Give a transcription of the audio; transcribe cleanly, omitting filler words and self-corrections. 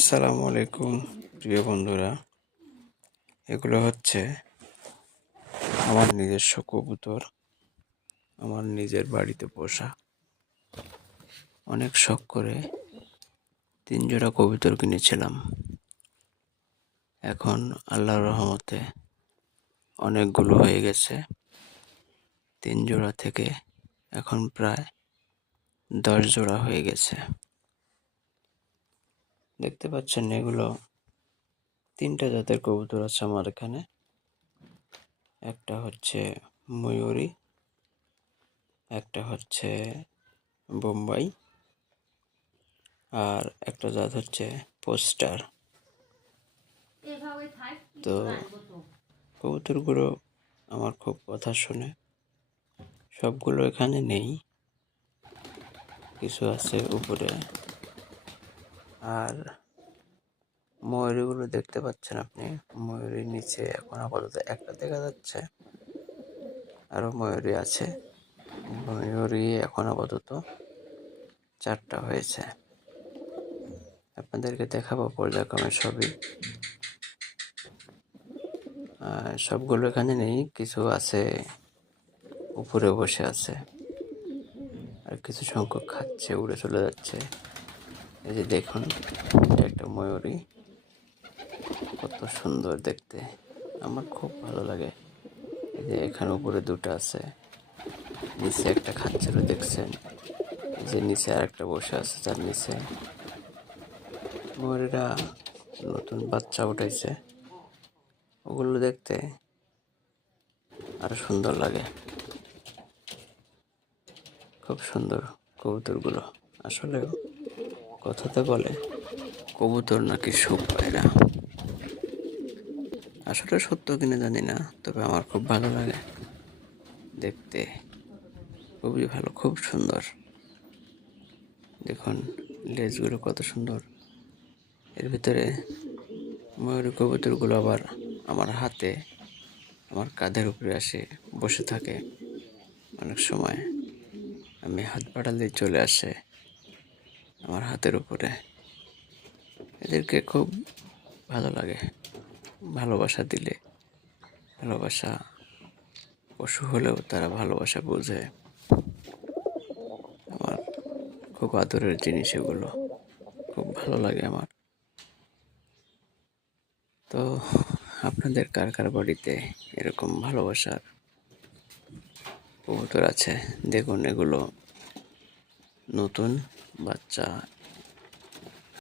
আসসালামু আলাইকুম প্রিয় বন্ধুরা। এগুলো হচ্ছে আমার নিজস্ব কবুতর, আমার নিজের বাড়িতে পোষা। অনেক শখ করে 3 জোড়া কবুতর কিনেছিলাম। এখন আল্লাহর রহমতে অনেকগুলো হয়ে গেছে। 3 জোড়া থেকে এখন প্রায় 10 জোড়া হয়ে গেছে। দেখতে পাচ্ছেন, এগুলো 3টা জাতের কবুতর আছে আমার এখানে। একটা হচ্ছে ময়ূরী, একটা হচ্ছে বোম্বাই, আর একটা জাত হচ্ছে পোস্টার। তো কবুতরগুলো আমার খুব কথা শুনে। সবগুলো এখানে নেই, কিছু আছে উপরে। আর ময়ূরীগুলো দেখতে পাচ্ছেন আপনি, ময়ূরীর নিচে এখন আপাতত একটা দেখা যাচ্ছে, আরও ময়ূরী আছে। ময়ূরী এখন আপাতত 4টা হয়েছে। আপনাদেরকে দেখাবো পর্যায়ক্রমে সবই। সবগুলো এখানে নেই, কিছু আছে উপরে বসে আছে, আর কিছু সংখ্যক খাচ্ছে, উড়ে চলে যাচ্ছে। এই যে দেখুন, এটা একটা ময়ূরী, কত সুন্দর দেখতে, আমার খুব ভালো লাগে। এই যে এখানে উপরে 2টা আছে, নিচে একটা খাচ্ছিল দেখছেন, এই যে নিচে আর একটা বসে আছে, তার নিচে। ময়ূরীরা নতুন বাচ্চা উঠাইছে, ওগুলো দেখতে আরো সুন্দর লাগে। খুব সুন্দর কবুতরগুলো। আসলেও কথাতে বলে কবুতর নাকি সুখ পায় না। আসলে সত্য কিনা জানি না, তবে আমার খুব ভালো লাগে দেখতে, খুবই ভালো, খুব সুন্দর। দেখুন লেজগুলো কত সুন্দর। এর ভিতরে ময়ূরী কবুতরগুলো আবার আমার হাতে, আমার কাঁধের উপরে আসে বসে থাকে। অনেক সময় আমি হাত বাড়ালেই চলে আসে আমার হাতের উপরে। এদেরকে খুব ভালো লাগে, ভালোবাসা দিলে। ভালোবাসা, পশু হলেও তারা ভালোবাসা বোঝে। আমার খুব আদরের জিনিস এগুলো, খুব ভালো লাগে আমার। তো আপনাদের কার কার বাড়িতে এরকম ভালোবাসার কবুতর আছে? দেখুন, এগুলো নতুন বাচ্চা